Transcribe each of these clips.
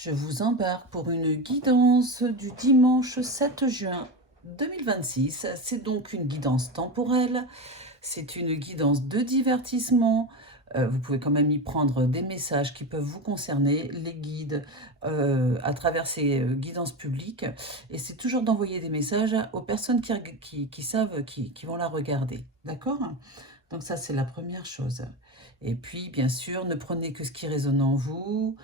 Je vous embarque pour une guidance du dimanche 7 juin 2026. C'est donc une guidance temporelle, c'est une guidance de divertissement. Vous pouvez quand même y prendre des messages qui peuvent vous concerner, les guides à travers ces guidances publiques. Et c'est toujours d'envoyer des messages aux personnes qui savent, qui vont la regarder. D'accord? Donc ça, c'est la première chose. Et puis, bien sûr, ne prenez que ce qui résonne en vous.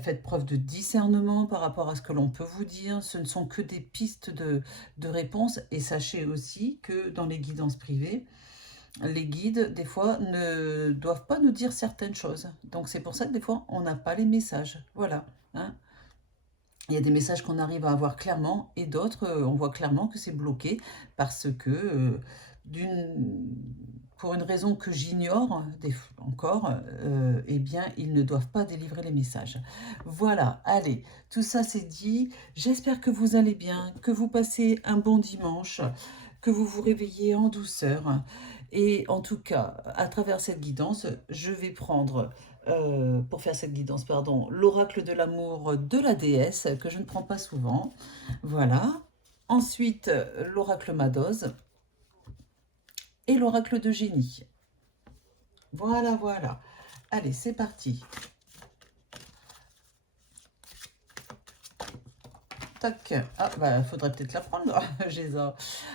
Faites preuve de discernement par rapport à ce que l'on peut vous dire. Ce ne sont que des pistes de réponse. Et sachez aussi que dans les guidances privées, les guides, des fois, ne doivent pas nous dire certaines choses. Donc c'est pour ça que des fois, on n'a pas les messages. Voilà. Hein. Il y a des messages qu'on arrive à avoir clairement et d'autres, on voit clairement que c'est bloqué parce que, d'une, pour une raison que j'ignore encore, eh bien, ils ne doivent pas délivrer les messages. Voilà, allez, tout ça c'est dit. J'espère que vous allez bien, que vous passez un bon dimanche, que vous vous réveillez en douceur. Et en tout cas, à travers cette guidance, je vais prendre pour faire cette guidance, pardon, l'oracle de l'amour de la déesse, que je ne prends pas souvent. Voilà. Ensuite, l'oracle Madoz et l'oracle de génie. Voilà, voilà. Allez, c'est parti. Tac. Ah, bah, faudrait peut-être la prendre, Géza.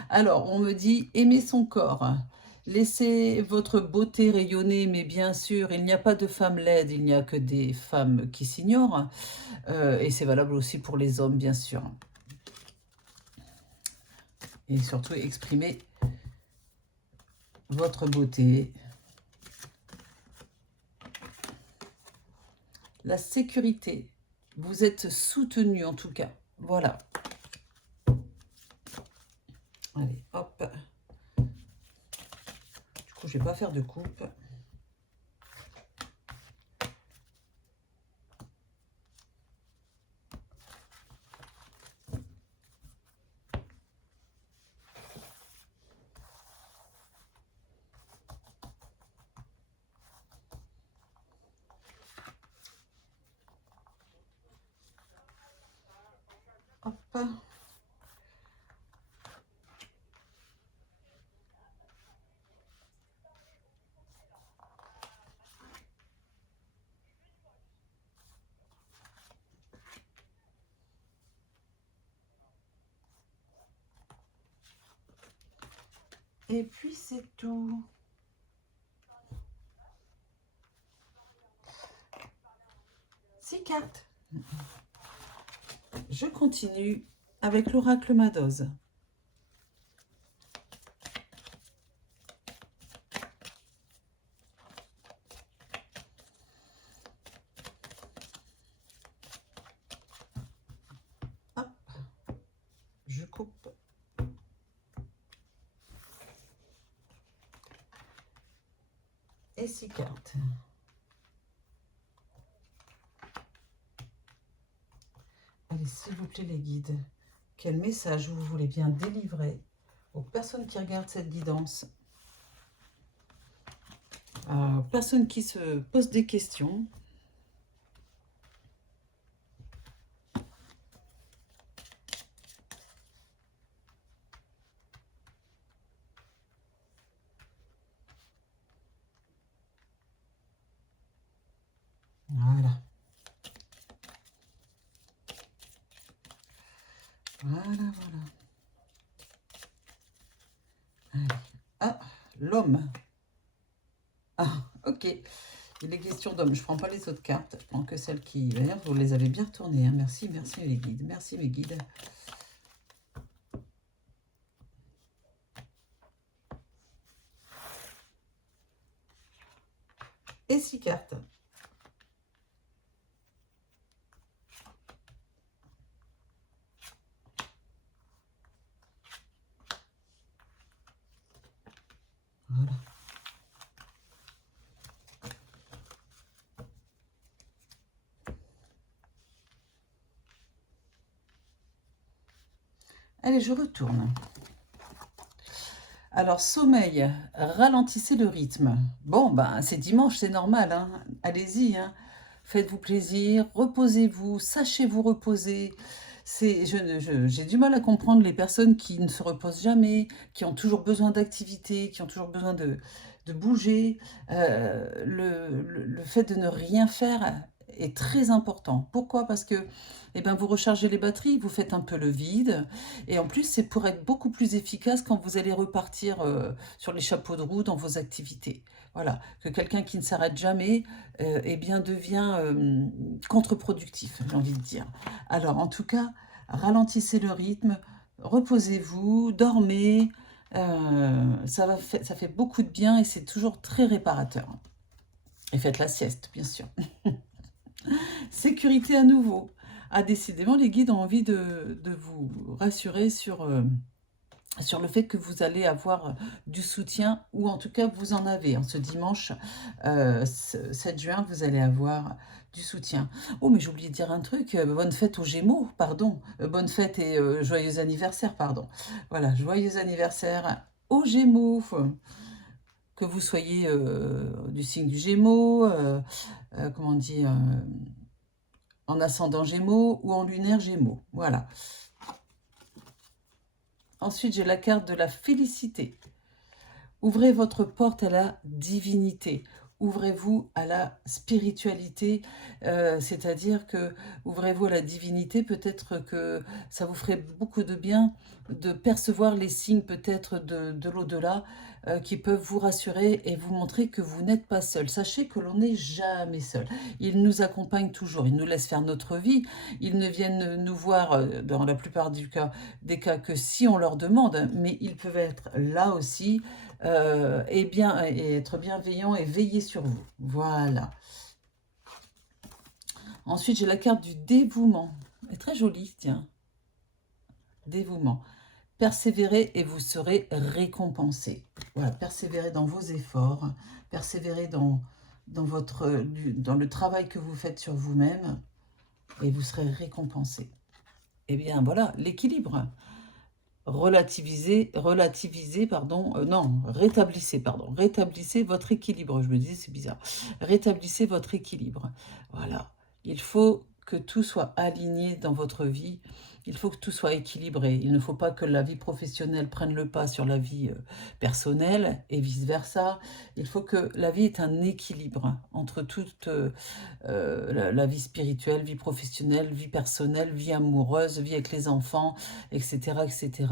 Alors, on me dit aimer son corps. Laissez votre beauté rayonner, mais bien sûr, il n'y a pas de femmes laides, il n'y a que des femmes qui s'ignorent. Et c'est valable aussi pour les hommes, bien sûr. Et surtout, exprimer votre beauté. La sécurité. Vous êtes soutenu en tout cas. Voilà. Allez, hop. Du coup, je ne vais pas faire de coupe. Hop. Et puis, c'est tout. 6 cartes. Je continue avec l'oracle Madoz. Hop. Je coupe. Et 6 cartes. Allez, s'il vous plaît, les guides, quel message vous voulez bien délivrer aux personnes qui regardent cette guidance, aux personnes qui se posent des questions. Voilà. Voilà, voilà. Allez. Ah, l'homme. Ah, ok. Il est question d'homme. Je ne prends pas les autres cartes. Je prends que celles qui... D'ailleurs, vous les avez bien retournées. Hein. Merci, merci les guides. Merci mes guides. Et 6 cartes. Voilà. Allez, je retourne. Alors, sommeil, ralentissez le rythme. Bon, ben, c'est dimanche, c'est normal. Hein. Allez-y. Hein. faites-vous plaisir, reposez-vous, sachez vous reposer. J'ai du mal à comprendre les personnes qui ne se reposent jamais, qui ont toujours besoin d'activité, qui ont toujours besoin de bouger. Le fait de ne rien faire est très important. Pourquoi? Parce que eh ben, vous rechargez les batteries, vous faites un peu le vide, et en plus, c'est pour être beaucoup plus efficace quand vous allez repartir sur les chapeaux de roue dans vos activités. Voilà, que quelqu'un qui ne s'arrête jamais, eh bien, devient contre-productif, j'ai envie de dire. Alors, en tout cas, ralentissez le rythme, reposez-vous, dormez, ça fait beaucoup de bien et c'est toujours très réparateur. Et faites la sieste, bien sûr. Sécurité à nouveau. Ah, décidément, les guides ont envie de vous rassurer sur le fait que vous allez avoir du soutien, ou en tout cas, vous en avez. En ce dimanche 7 juin, vous allez avoir du soutien. Oh, mais j'ai oublié de dire un truc. Bonne fête aux Gémeaux, pardon. Bonne fête et joyeux anniversaire, pardon. Voilà, joyeux anniversaire aux Gémeaux. Que vous soyez du signe du Gémeaux, comment on dit, en ascendant Gémeaux ou en lunaire Gémeaux. Voilà. Ensuite, j'ai la carte de la félicité. Ouvrez votre porte à la divinité. Ouvrez-vous à la spiritualité, c'est-à-dire que ouvrez-vous à la divinité, peut-être que ça vous ferait beaucoup de bien de percevoir les signes peut-être de l'au-delà qui peuvent vous rassurer et vous montrer que vous n'êtes pas seul. Sachez que l'on n'est jamais seul. Ils nous accompagnent toujours, ils nous laissent faire notre vie, ils ne viennent nous voir dans la plupart des cas que si on leur demande, mais ils peuvent être là aussi et être bienveillant et veiller sur vous. Voilà. Ensuite, j'ai la carte du dévouement. Elle est très jolie, tiens. Dévouement. Persévérez et vous serez récompensé. Voilà, persévérez dans vos efforts, persévérez dans le travail que vous faites sur vous-même et vous serez récompensé. Eh bien, voilà, l'équilibre. Rétablissez votre équilibre. Je me disais, c'est bizarre. Rétablissez votre équilibre. Voilà. Il faut que tout soit aligné dans votre vie. Il faut que tout soit équilibré. Il ne faut pas que la vie professionnelle prenne le pas sur la vie personnelle et vice-versa. Il faut que la vie ait un équilibre entre toute la vie spirituelle, vie professionnelle, vie personnelle, vie amoureuse, vie avec les enfants, etc., etc.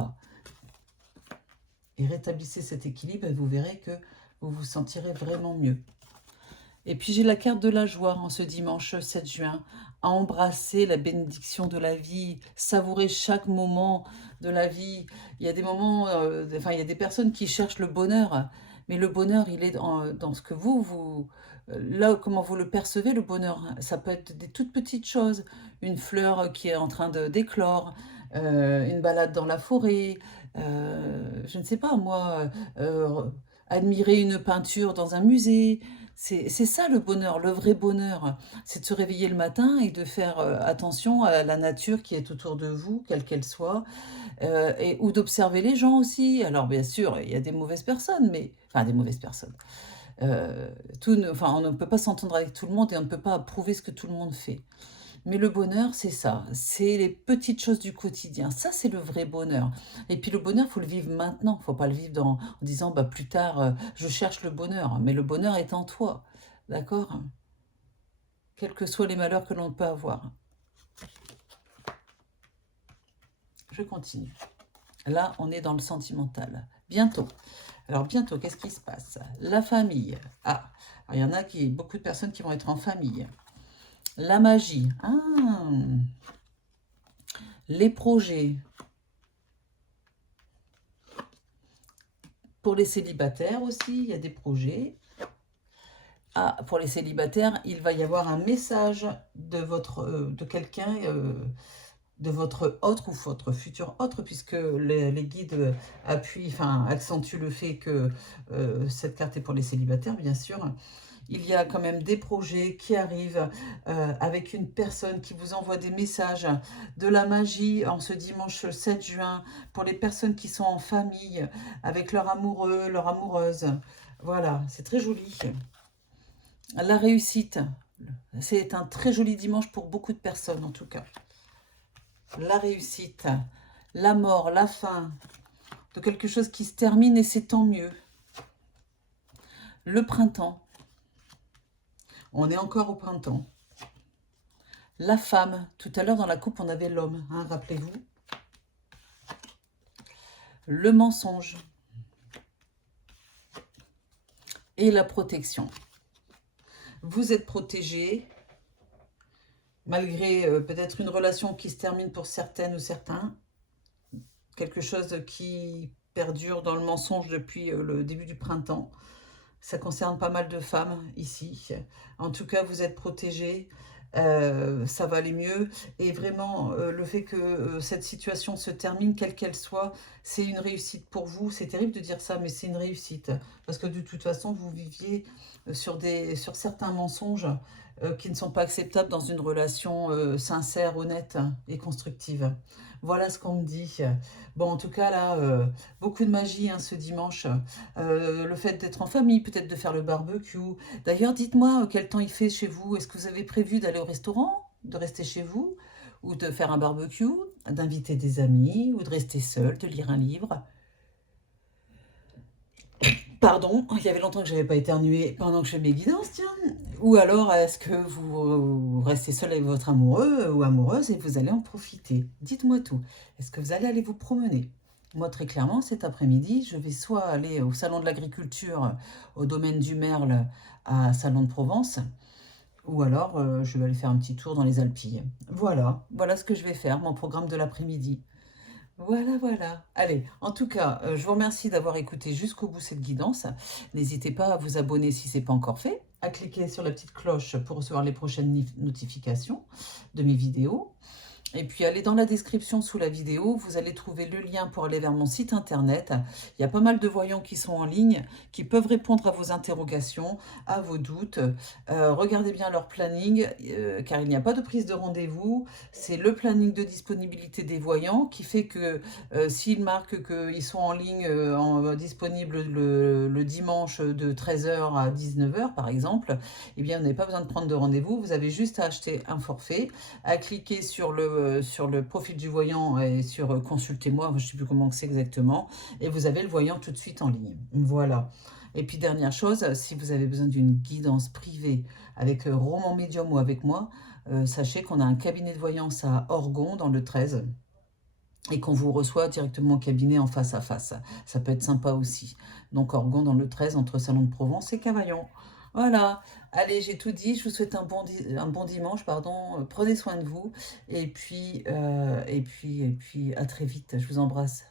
Et rétablissez cet équilibre et vous verrez que vous vous sentirez vraiment mieux. Et puis j'ai la carte de la joie en ce dimanche 7 juin, à embrasser la bénédiction de la vie, savourer chaque moment de la vie. Il y a des moments, il y a des personnes qui cherchent le bonheur, mais le bonheur, il est dans ce que là, comment vous le percevez, le bonheur. Ça peut être des toutes petites choses, une fleur qui est en train d'éclore, une balade dans la forêt, je ne sais pas moi, admirer une peinture dans un musée. C'est ça le bonheur, le vrai bonheur. C'est de se réveiller le matin et de faire attention à la nature qui est autour de vous, quelle qu'elle soit, ou d'observer les gens aussi. Alors bien sûr, il y a des mauvaises personnes, enfin des mauvaises personnes. On ne peut pas s'entendre avec tout le monde et on ne peut pas approuver ce que tout le monde fait. Mais le bonheur, c'est ça, c'est les petites choses du quotidien. Ça, c'est le vrai bonheur. Et puis le bonheur, il faut le vivre maintenant. Il ne faut pas le vivre en disant, bah, plus tard, je cherche le bonheur. Mais le bonheur est en toi, d'accord? Quels que soient les malheurs que l'on peut avoir. Je continue. Là, on est dans le sentimental. Bientôt. Alors bientôt, qu'est-ce qui se passe? La famille. Ah, il y en a beaucoup de personnes qui vont être en famille. La magie. Ah, les projets. Pour les célibataires aussi, il y a des projets. Ah, pour les célibataires, il va y avoir un message de quelqu'un, de votre autre ou votre futur autre, puisque les guides accentuent le fait que cette carte est pour les célibataires, bien sûr. Il y a quand même des projets qui arrivent avec une personne qui vous envoie des messages, de la magie en ce dimanche 7 juin pour les personnes qui sont en famille avec leur amoureux, leur amoureuse. Voilà, c'est très joli. La réussite, C'est un très joli dimanche pour beaucoup de personnes, en tout cas. La réussite, la mort, la fin de quelque chose qui se termine et c'est tant mieux. Le printemps. On est encore au printemps. La femme. Tout à l'heure, dans la coupe, on avait l'homme, hein, rappelez-vous. Le mensonge. Et la protection. Vous êtes protégé, malgré peut-être une relation qui se termine pour certaines ou certains. Quelque chose qui perdure dans le mensonge depuis le début du printemps. Ça concerne pas mal de femmes ici. En tout cas, vous êtes protégés. Ça va aller mieux. Et vraiment, le fait que cette situation se termine, quelle qu'elle soit, c'est une réussite pour vous. C'est terrible de dire ça, mais c'est une réussite. Parce que de toute façon, vous viviez sur certains mensonges qui ne sont pas acceptables dans une relation sincère, honnête et constructive. Voilà ce qu'on me dit. Bon, en tout cas, là, beaucoup de magie hein, ce dimanche. Le fait d'être en famille, peut-être de faire le barbecue. D'ailleurs, dites-moi quel temps il fait chez vous. Est-ce que vous avez prévu d'aller au restaurant, de rester chez vous, ou de faire un barbecue, d'inviter des amis, ou de rester seul, de lire un livre? Pardon, il y avait longtemps que je n'avais pas éternué pendant que je fais mes guidances, tiens. Ou alors, est-ce que vous restez seul avec votre amoureux ou amoureuse et vous allez en profiter? Dites-moi tout. Est-ce que vous allez aller vous promener? Moi, très clairement, cet après-midi, je vais soit aller au Salon de l'Agriculture, au domaine du Merle, à Salon de Provence, ou alors je vais aller faire un petit tour dans les Alpilles. Voilà, voilà ce que je vais faire, mon programme de l'après-midi. Voilà, voilà. Allez, en tout cas, je vous remercie d'avoir écouté jusqu'au bout cette guidance. N'hésitez pas à vous abonner si ce n'est pas encore fait, à cliquer sur la petite cloche pour recevoir les prochaines notifications de mes vidéos. Et puis, allez dans la description sous la vidéo, vous allez trouver le lien pour aller vers mon site internet. Il y a pas mal de voyants qui sont en ligne, qui peuvent répondre à vos interrogations, à vos doutes. Regardez bien leur planning, car il n'y a pas de prise de rendez-vous. C'est le planning de disponibilité des voyants qui fait que s'ils marquent qu'ils sont en ligne, disponibles le dimanche de 13h à 19h, par exemple, eh bien, vous n'avez pas besoin de prendre de rendez-vous. Vous avez juste à acheter un forfait, à cliquer sur le profil du voyant et sur consultez-moi, je ne sais plus comment c'est exactement, et vous avez le voyant tout de suite en ligne. Voilà. Et puis dernière chose, si vous avez besoin d'une guidance privée avec Roman Médium ou avec moi, sachez qu'on a un cabinet de voyance à Orgon dans le 13 et qu'on vous reçoit directement au cabinet en face à face. Ça peut être sympa aussi. Donc Orgon dans le 13 entre Salon de Provence et Cavaillon. Voilà, allez, j'ai tout dit. Je vous souhaite un bon dimanche, pardon. Prenez soin de vous. Et puis, à très vite. Je vous embrasse.